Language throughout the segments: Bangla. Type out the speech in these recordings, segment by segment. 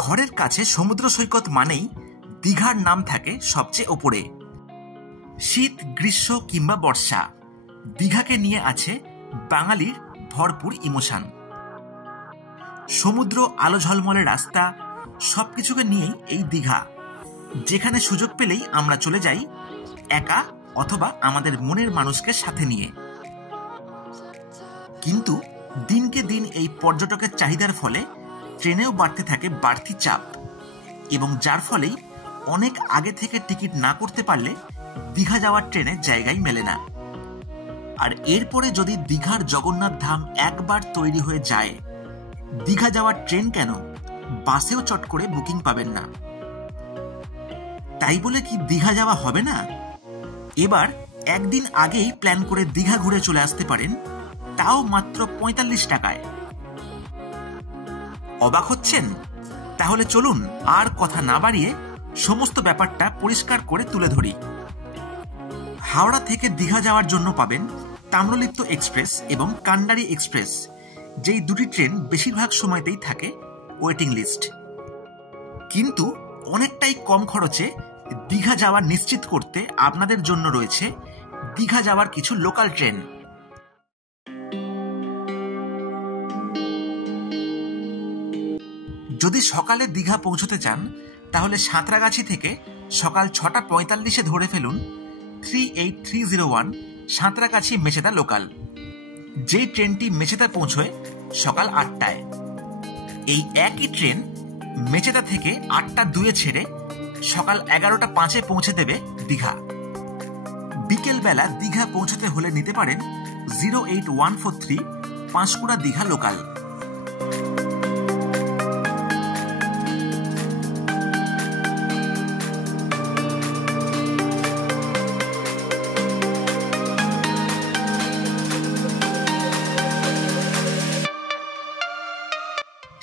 ঘরের কাছে সমুদ্র সৈকত মানেই দীঘার নাম থাকে সবচেয়ে ওপরে। শীত, গ্রীষ্ম কিংবা বর্ষা, দীঘাকে নিয়ে আছে বাঙালির ভরপুর ইমোশন। সমুদ্র, আলো ঝলমলে রাস্তা, সবকিছুকে নিয়েই এই দীঘা, যেখানে সুযোগ পেলেই আমরা চলে যাই একা অথবা আমাদের মনের মানুষকে সাথে নিয়ে। কিন্তু দিনকে দিন এই পর্যটকের চাহিদার ফলে ট্রেনেও বাড়তে থাকে বাড়তি চাপ, এবং যার ফলেই অনেক আগে থেকে টিকিট না করতে পারলে দীঘা যাওয়ার ট্রেনে জায়গাই মেলে না। আর এরপরে যদি দীঘার জগন্নাথ ধাম একবার তৈরি হয়ে যায়, দীঘা যাওয়ার ট্রেন কেন, বাসেও চট করে বুকিং পাবেন না। তাই বলে কি দীঘা যাওয়া হবে না? এবার একদিন আগেই প্ল্যান করে দীঘা ঘুরে চলে আসতে পারেন, তাও মাত্র ৪৫ টাকায়। অবাক হচ্ছেন? তাহলে চলুন আর কথা না বাড়িয়ে সমস্ত ব্যাপারটা পরিষ্কার করে তুলে ধরি। হাওড়া থেকে দীঘা যাওয়ার জন্য পাবেন তাম্রলিপ্ত এক্সপ্রেস এবং কান্ডারি এক্সপ্রেস, যেই দুটি ট্রেন বেশিরভাগ সময়তেই থাকে ওয়েটিং লিস্ট। কিন্তু অনেকটাই কম খরচে দীঘা যাওয়া নিশ্চিত করতে আপনাদের জন্য রয়েছে দীঘা যাওয়ার কিছু লোকাল ট্রেন। যদি সকালে দীঘা পৌঁছতে চান, তাহলে সাঁতরাগাছি থেকে সকাল ৬টা ৪৫-এ ধরে ফেলুন 38301 সাঁতরাগাছি মেচেদা লোকাল, যেই ট্রেনটি মেচেদা পৌঁছয় সকাল ৮টায়। এই একই ট্রেন মেচেদা থেকে ৮টা ২-এ ছেড়ে সকাল ১১টা ৫-এ পৌঁছে দেবে দীঘা। বিকেলবেলা দীঘা পৌঁছতে হলে নিতে পারেন 08143 পাঁশকুড়া দীঘা লোকাল।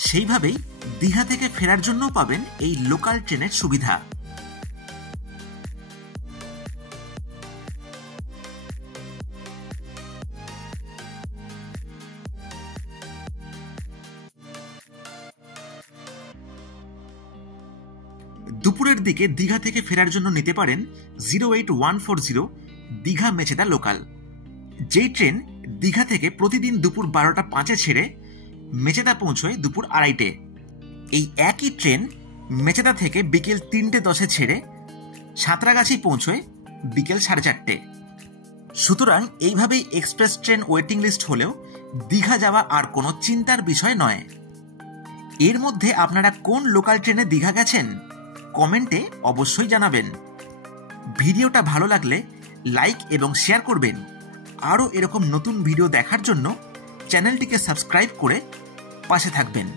সেইভাবেই দীঘা থেকে ফেরার জন্য পাবেন এই লোকাল ট্রেনের সুবিধা। দুপুরের দিকে দীঘা থেকে ফেরার জন্য নিতে পারেন 08140 দীঘা মেচেদা লোকাল, যেই ট্রেন দীঘা থেকে প্রতিদিন দুপুর 12টা 5-এ ছেড়ে মেচেদা পৌঁছয় দুপুর 2:30-টে। এই একই ট্রেন মেচেদা থেকে বিকেল 3টে 10-এ ছেড়ে সাঁতরাগাছি পৌঁছয় বিকেল 4:30-টে। সুতরাং এইভাবেই এক্সপ্রেস ট্রেন ওয়েটিং লিস্ট হলেও দীঘা যাওয়া আর কোনো চিন্তার বিষয় নয়। এর মধ্যে আপনারা কোন লোকাল ট্রেনে দীঘা গেছেন কমেন্টে অবশ্যই জানাবেন। ভিডিওটা ভালো লাগলে লাইক এবং শেয়ার করবেন। আরও এরকম নতুন ভিডিও দেখার জন্য চ্যানেলটিকে সাবস্ক্রাইব করে পাশে থাকবেন।